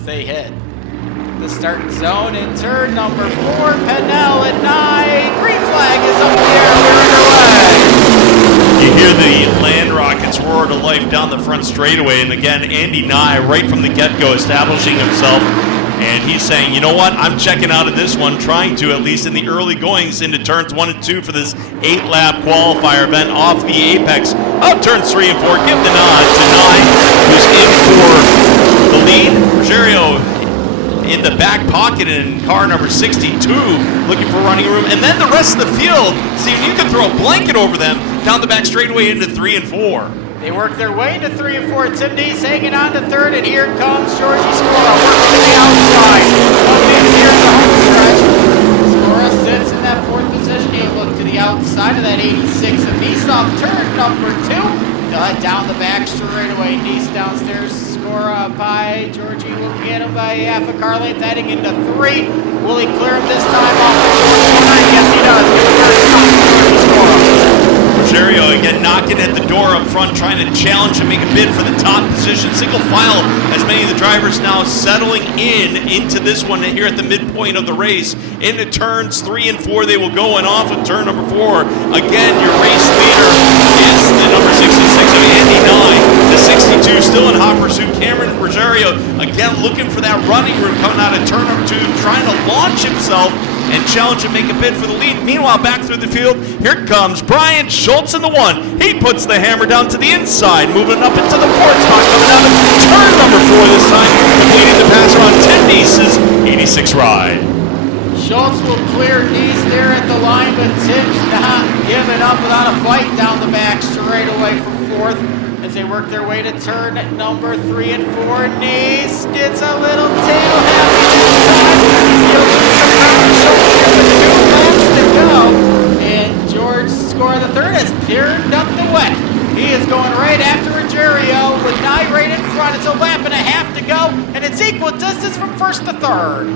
as they hit the starting zone in turn number 4. Pennell at 9. Green flag is up in the air. We're underway. You hear the Land Rockets roar to life down the front straightaway, and again, Andy Nye, right from the get-go, establishing himself, and he's saying, you know what, I'm checking out of this one, trying to, at least in the early goings, into turns 1 and 2 for this 8-lap qualifier event off the apex of turns 3 and 4. Give the nod to Nye, who's in for the lead. Rogerio in the back pocket in car number 62, looking for running room. And then the rest of the field, see, you can throw a blanket over them down the back straightaway into 3 and 4. They work their way into 3 and 4. Tim Dees hanging on to 3rd, and here comes Georgie Skora working to the outside. Coming in here at the home stretch. Skora sits in that 4th position. He'll look to the outside of that 86 of Nice off turn number 2. Down the back straightaway. Nice downstairs. Skora up high. Georgie will get him by half a car length, heading into 3. Will he clear him this time off the 49? Yes, he does. Rogerio again knocking at the door up front, trying to challenge and make a bid for the top position. Single file, as many of the drivers now settling into this one here at the midpoint of the race. Into turns 3 and 4 they will go, and off of turn number 4. Again, your race leader is the number 66 of Andy Nye. The 62 still in hot pursuit, Cameron Rogerio, again looking for that running room coming out of turn number 2, trying to launch himself and challenge and make a bid for the lead. Meanwhile, back through the field, here comes Brian Schultz in the 1. He puts the hammer down to the inside, moving up into the 4th spot, coming out of turn number 4 this time, completing the pass on Tim Dees' 86 ride. Schultz will clear Dees there at the line, but Tim's not giving up without a fight down the back straightaway for 4th. As they work their way to turn number 3 and 4, Nice gets a little tail happy this time. With 2 laps to go, and George Skora the 3rd has turned up the wet. He is going right after Rogerio with Nye right in front. It's a lap and a half to go, and it's equal distance from 1st to 3rd.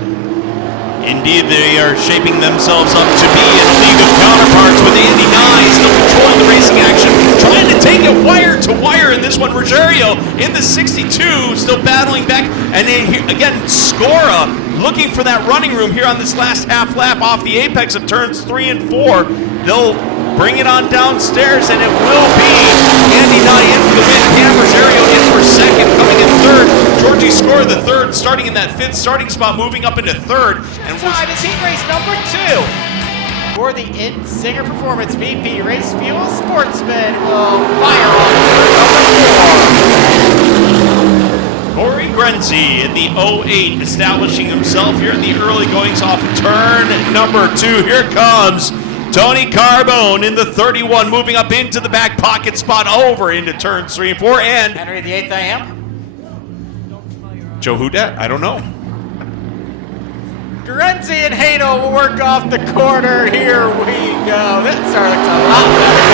Indeed, they are shaping themselves up to be in a league of counterparts, with Andy Nye still controlling the racing action, trying to take it wire to wire in this one. Rogerio in the 62, still battling back, and again, Skora looking for that running room here on this last half lap off the apex of turns 3 and 4. They'll bring it on downstairs, and it will be Andy Nye in for the win. Cam Rogerio in for 2nd, coming in 3rd. Georgie Skora the 3rd, starting in that 5th starting spot, moving up into 3rd. And time is heat race number 2. For the Insinger Performance VP Race Fuel, Sportsman will fire on turn number 4. Corey Grenzy in the 08, establishing himself here in the early goings off turn number 2. Here comes Tony Carbone in the 31, moving up into the back pocket spot, over into turns 3 and 4. And Henry the 8th AM. Joe Houdet, I don't know. Grenzy and Hato will work off the corner. Here we go. That looks a lot better.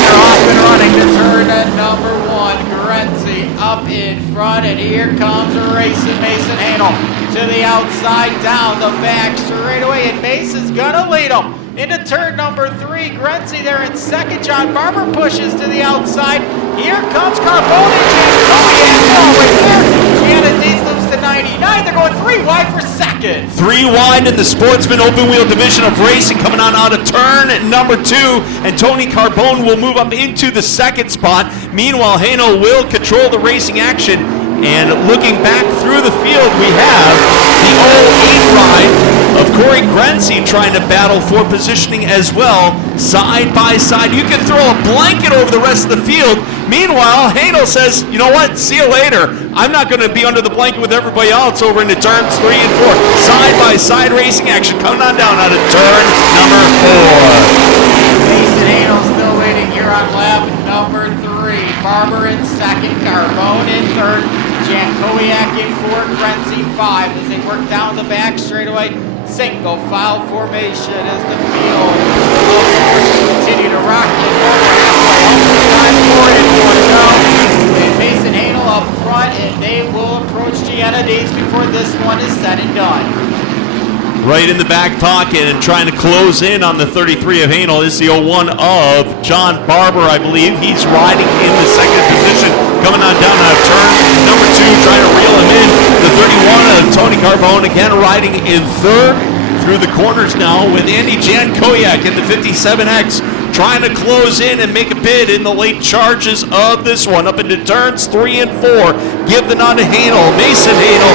They're off and running to turn at number 1. Grenzy up in front, and here comes racing Mason Hato to the outside, down the back straightaway, and Mason's gonna lead him into turn number 3. Grenzy there in 2nd. John Barber pushes to the outside. Here comes Carbone and right there. Gianna Dees moves to 99. They're going 3 wide for 2nd. 3 wide in the Sportsman open wheel division of racing, coming on out of turn number 2, and Tony Carbone will move up into the 2nd spot. Meanwhile, Hato will control the racing action, and looking back through the field, we have the 08 ride of Corey Grenzy trying to battle for positioning as well, side by side. You can throw a blanket over the rest of the field. Meanwhile, Hato says, you know what, see you later. I'm not going to be under the blanket with everybody else over into turns 3 and 4. Side by side racing action coming on down out of turn number 4. Mason Hato still waiting here on lap number 3. Barber in 2nd, Carbone in 3rd, Jan Kowiak in 4th, Grenzy 5 as they work down the back straightaway. Single file formation as the field continue to rock and roll. 5 forward to go. And Mason Hato up front, and they will approach Gianna Dees before this one is said and done. Right in the back pocket and trying to close in on the 33 of Hato is the 01 of John Barber, I believe. He's riding in the 2nd position. coming on down out of turn number 2, trying to reel him in. The 31 of Tony Carbone again riding in third through the corners now with Andy Jankowiak in the 57X trying to close in and make a bid in the late charges of this one. Up into turns 3 and 4. Give the nod to Hanel. Mason Hanel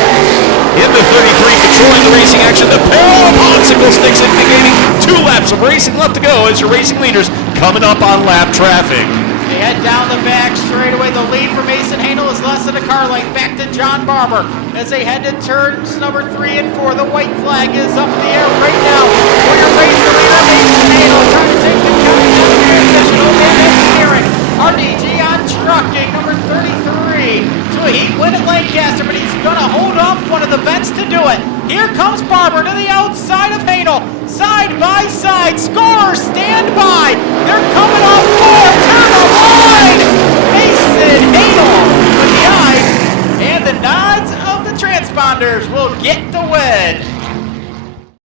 in the 33, controlling the racing action. The pair of popsicle sticks indicating 2 laps of racing left to go as your racing leaders coming up on lap traffic. They head down the back straightaway. The lead for Mason Hanel is less than a car length. Back to John Barber as they head to turns number 3 and 4. The white flag is up in the air right now for your race leader, Mason Hanel, trying to take the county down the air session. Old Engineering, RDG on trucking, number 33. So he win at Lancaster, but he's going to hold off one of the vets to do it. Here comes Barber to the outside of Hanel. Side by side, scorers stand by. They're coming off 4, turn the line. Mason Hanel with the eyes and the nods of the transponders will get the win.